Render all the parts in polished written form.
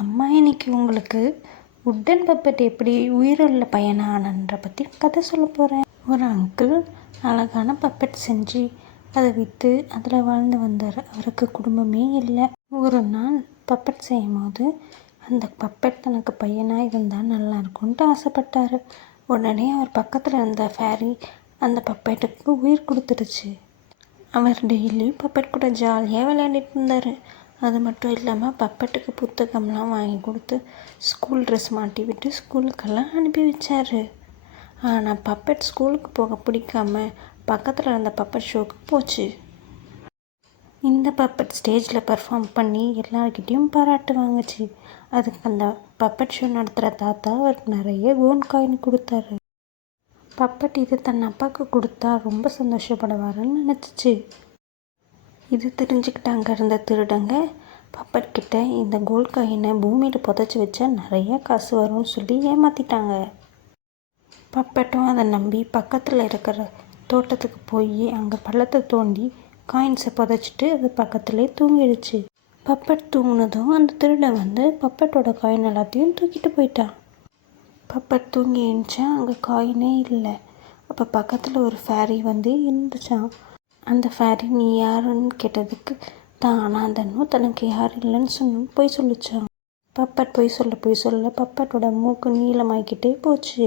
அம்மா இன்னைக்கு உங்களுக்கு உட்டன் பப்பெட் எப்படி உயிருள்ள பையனானன்ற பற்றி கதை சொல்ல போகிறேன். ஒரு அங்கிள் அழகான பப்பெட் செஞ்சு அதை விற்று அதில் வாழ்ந்து வந்தார். அவருக்கு குடும்பமே இல்லை. ஒரு நாள் பப்பெட் செய்யும் போது அந்த பப்பெட் தனக்கு பையனாக இருந்தால் நல்லா இருக்கும்ன்ட்டு ஆசைப்பட்டார். உடனே அவர் பக்கத்தில் இருந்த ஃபேரி அந்த பப்பெட்டுக்கு உயிர் கொடுத்துருச்சு. அவர் டெய்லி பப்பெட் கூட ஜாலியாக விளையாடிட்டு இருந்தார். அது மட்டும் இல்லாமல் பப்பெட்டுக்கு புத்தகம்லாம் வாங்கி கொடுத்து ஸ்கூல் ட்ரெஸ் மாட்டி விட்டு ஸ்கூலுக்கெல்லாம் அனுப்பி வச்சார். ஆனால் பப்பெட் ஸ்கூலுக்கு போக பிடிக்காம பக்கத்தில் இருந்த பப்பெட் ஷோக்கு போச்சு. இந்த பப்பெட் ஸ்டேஜில் பர்ஃபார்ம் பண்ணி எல்லார்கிட்டையும் பாராட்டு வாங்குச்சு. அதுக்கு அந்த பப்பெட் ஷோ நடத்துகிற தாத்தா அவருக்கு நிறைய கோல்ட் காயின் கொடுத்தாரு. பப்பெட் இது தன் அப்பாவுக்கு கொடுத்தா ரொம்ப சந்தோஷப்படுவாருன்னு நினச்சிச்சு. இது தெரிஞ்சுக்கிட்டு அங்கே இருந்த திருடங்க பப்பெட் கிட்ட இந்த கோல்ட் காயினை பூமியில் புதைச்சி வச்சா நிறைய காசு வரும்னு சொல்லி ஏமாற்றிட்டாங்க. பப்பெட்டும் அதை நம்பி பக்கத்தில் இருக்கிற தோட்டத்துக்கு போய் அங்கே பள்ளத்தை தோண்டி காயின்ஸை புதைச்சிட்டு அது பக்கத்துலேயே தூங்கிடுச்சு. பப்பெட் தூங்கினதும் அந்த திருடன் பப்பெட்டோட காயின் எல்லாத்தையும் தூக்கிட்டு போயிட்டான். பப்பெட் தூங்கி எழுந்துச்சா அங்கே காயினே இல்லை. அப்போ பக்கத்தில் ஒரு ஃபேரி இருந்துச்சான். அந்த ஃபேரி நீ யாருன்னு கேட்டதுக்கு தான் அனாதனும் தனக்கு யாரும் இல்லைன்னு போய் சொல்லிச்சான். பப்பெட் போய் சொல்ல பப்பெட்டோட மூக்கு நீளமாகிக்கிட்டே போச்சு.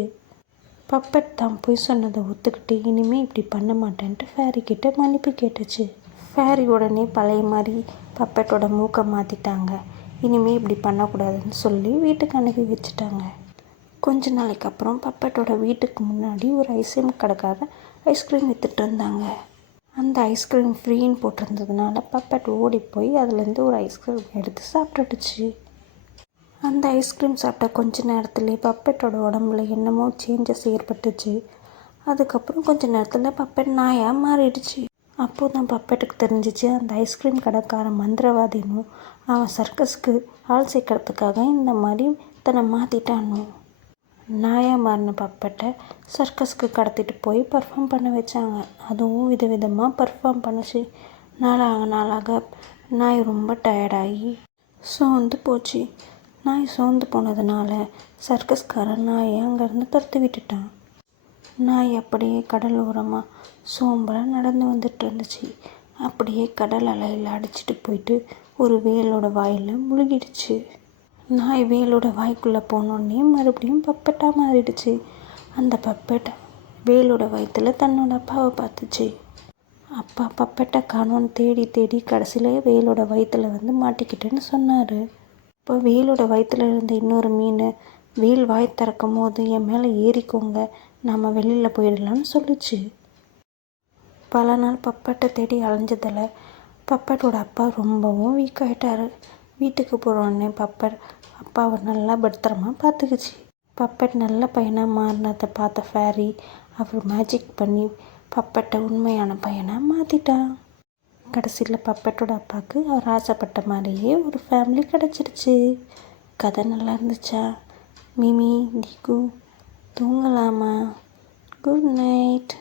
பப்பெட் தான் போய் சொன்னதை ஒத்துக்கிட்டு இனிமேல் இப்படி பண்ண மாட்டேன்ட்டு ஃபேரி கிட்ட மன்னிப்பு கேட்டுச்சு. ஃபேரி உடனே பழைய மாதிரி பப்பெட்டோட மூக்கை மாற்றிட்டாங்க. இனிமேல் இப்படி பண்ணக்கூடாதுன்னு சொல்லி வீட்டுக்கு அனுப்பி வச்சுட்டாங்க. கொஞ்ச நாளைக்கு அப்புறம் பப்பெட்டோட வீட்டுக்கு முன்னாடி ஒரு ஐஸ்கிரீம் கடைக்காரர் ஐஸ்கிரீம் விற்றுட்டு இருந்தாங்க. அந்த ஐஸ்கிரீம் ஃப்ரீன்னு போட்டிருந்ததுனால பப்பெட் ஓடி போய் அதுலேருந்து ஒரு ஐஸ்கிரீம் எடுத்து சாப்பிட்டுடுச்சு. அந்த ஐஸ்கிரீம் சாப்பிட்ட கொஞ்ச நேரத்துலேயே பப்பெட்டோட உடம்புல என்னமோ சேஞ்சஸ் ஏற்பட்டுச்சு. அதுக்கப்புறம் கொஞ்ச நேரத்தில் பப்பெட் நாயாக மாறிடுச்சு. அப்போது தான் பப்பெட்டுக்கு தெரிஞ்சிச்சு அந்த ஐஸ்கிரீம் கடைக்காரன் மந்திரவாதினும் அவன் சர்க்கஸ்க்கு ஆள் சேர்க்கறதுக்காக இந்த மாதிரி தன்னை மாற்றிட்டானோ. நாயாக மாறின பப்பெட்டை சர்க்கஸ்க்கு கடத்திட்டு போய் பர்ஃபார்ம் பண்ண வச்சாங்க. அதுவும் விதவிதமாக பர்ஃபார்ம் பண்ணுச்சு. நாளாக நாய் ரொம்ப டயர்டாகி சோர்ந்து போச்சு. நாய் சோர்ந்து போனதுனால சர்க்கஸ்காரன் நாயை அங்கேருந்து துரத்து விட்டுட்டான். நாய் அப்படியே கடல் ஓரமாக சோம்பலாக நடந்து வந்துட்டு இருந்துச்சு. அப்படியே கடல் அலையில் அடிச்சிட்டு போயிட்டு ஒரு வேலோட வாயில் முழுகிடுச்சு. நாய் வேலோட வாய்க்குள்ளே போனோடனே மறுபடியும் பப்பெட்டாக மாறிடுச்சு. அந்த பப்பெட் வேலோட வயிற்றில் தன்னோட அப்பாவை பார்த்துச்சு. அப்பா பப்பெட்டை காணோன்னு தேடி கடைசியில் வேலோட வயிற்றில் மாட்டிக்கிட்டேன்னு சொன்னார். இப்போ வேலோட வயிற்றில் இருந்த இன்னொரு மீன் வேல் வாய் திறக்கும் போது என் மேலே ஏறிக்கோங்க, நாம் வெளியில் போயிடலான்னு சொல்லிச்சு. பல நாள் பப்பெட்டை தேடி அலைஞ்சதில் பப்பெட்டோட அப்பா ரொம்பவும் வீக் ஆகிட்டார். வீட்டுக்கு போகிறோடனே பப்பெட் அப்பாவை நல்லா பத்திரமா பார்த்துக்குச்சு. பப்பெட் நல்ல பையனாக மாறினதை பார்த்த ஃபேரி அவர் மேஜிக் பண்ணி பப்பெட்டை உண்மையான பையனாக மாற்றிட்டான். கடைசியில் பப்பெட்டோட அப்பாவுக்கு அவர் ஆசைப்பட்ட மாதிரியே ஒரு ஃபேமிலி கிடச்சிருச்சு. கதை நல்லா இருந்துச்சா? மிமி, டிகு தூங்கலாமா? Good night.